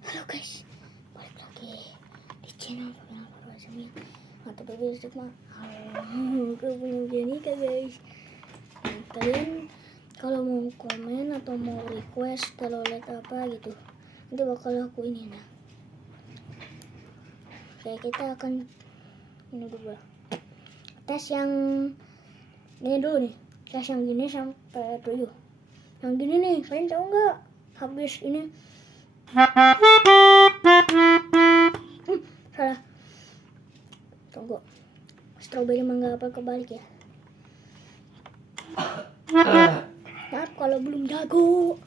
Halo guys, balik lagi di channel atau bagus mah. Halo, gue punya pianika guys. Nah, kalian kalau mau komen atau mau request telolet apa gitu, nanti bakal aku ini nah. Kayak kita akan ini dulu. Tes yang ini dulu nih. Tes yang gini sampai 7. Yang gini nih, kalian tahu nggak? Habis ini salah. Tunggu. Strawberry mangga apa kebalik ya? Maaf kalau belum jago.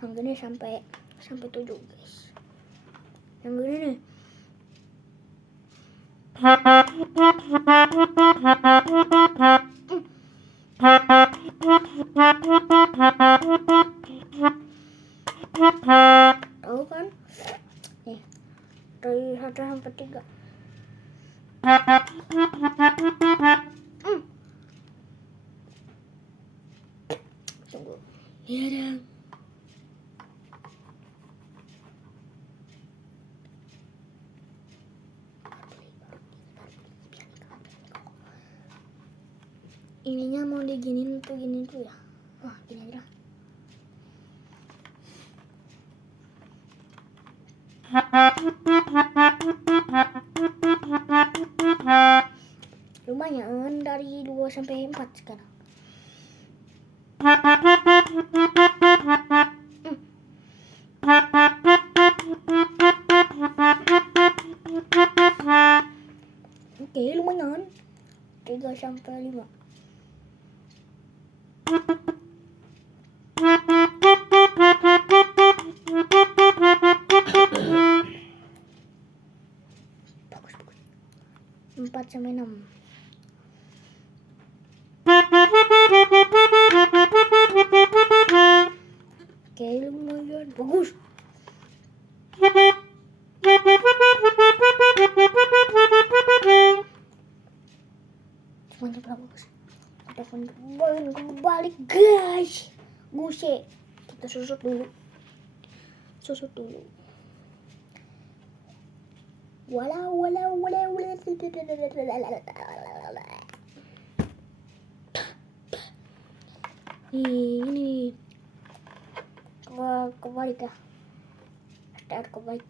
Yang gini sampai 7 guys. Yang gini nih. Tahu kan? Nih, dari 1 sampai 3. Tunggu. Iya dong. Ininya mau diginin tuh gini tuh ya. Wah, gini aja. Lumayan dari 2 sampai 4 sekarang. Oke, lumayan. 3 sampai 5. Bagus. 4 sampai 6. Oke, lumayan bagus. Mantap bagus. Ada balik guys. Buset. Kita susut dulu. Walau. Ini kebalik ya. Start kebalik.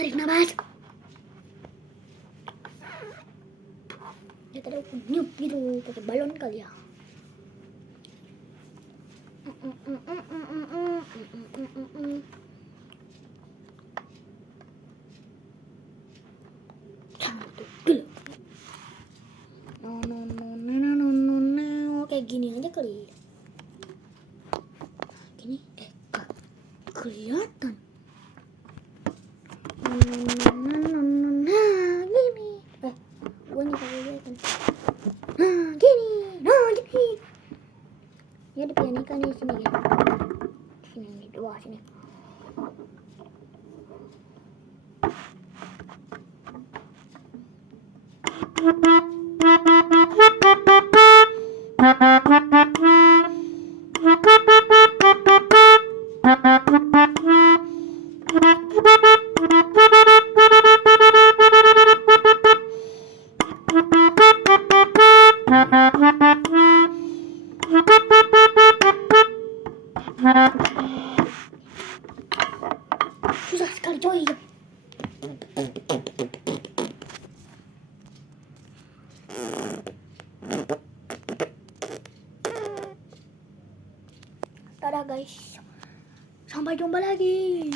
Tarik nafas. Ya tadi aku niup gitu pakai balon kali ya. Kayak gini aja kali. Gini, gak kelihatan. Gini, gua nih kalau kelihatan. Gini, gini. Ya di pianika nih sini ya. Sini nih, dua sini. Susah sekali coy. Dadah guys, sampai jumpa lagi.